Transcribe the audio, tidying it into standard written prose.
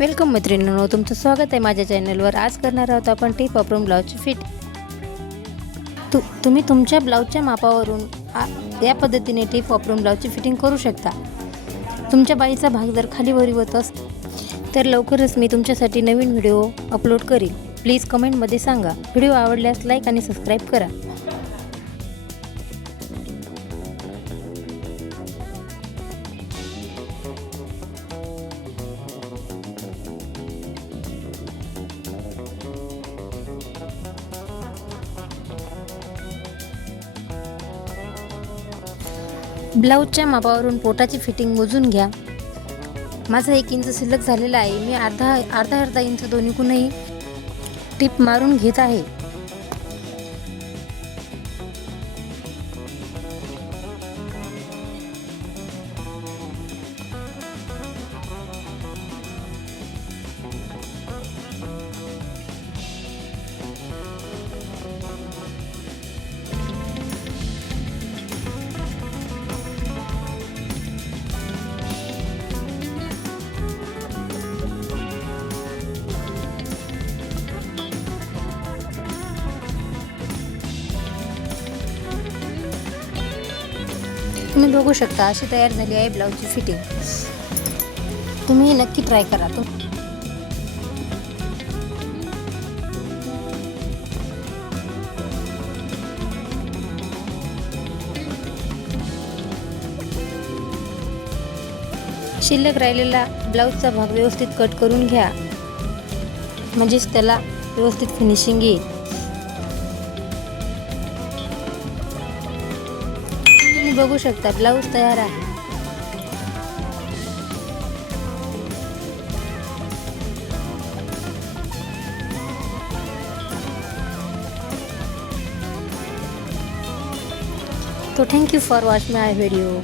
Welcome मैत्रिणींनो, तुमचं स्वागत आहे माझ्या चॅनलवर। आज करणार आहोत आपण टिप वापरून ब्लाउजची फिट। तुम्ही तुमच्या ब्लाउजच्या मापावरून या पद्धतीने टिप वापरून ब्लाउजची फिटिंग करू शकता। तुमच्या बाईचा भाग जर खाली वरी होत असेल तर लवकरच मी तुमच्यासाठी नवीन व्हिडिओ अपलोड करीन। प्लीज कमेंटमध्ये सांगा। व्हिडिओ आवडल्यास लाईक आणि सबस्क्राईब करा। ब्लाउजच्या मापावरून पोटाची फिटिंग मोजून घ्या। माझा 1 इंच शिल्लक झालेला आहे। मी अर्धा इंच दोन्हीकडूनही टिप मारून घेत आहे। तुम्ही बघू शकता अशी तयार झाली आहे ब्लाउजची फिटिंग। तुम्ही नक्की ट्राय करा। शिल्लक राहिलेला ब्लाउजचा भाग व्यवस्थित कट करून घ्या, म्हणजेच त्याला व्यवस्थित फिनिशिंग येईल। तुम्ही बघू शकता ब्लाउज तयार आहे। तो thank you for watching my video.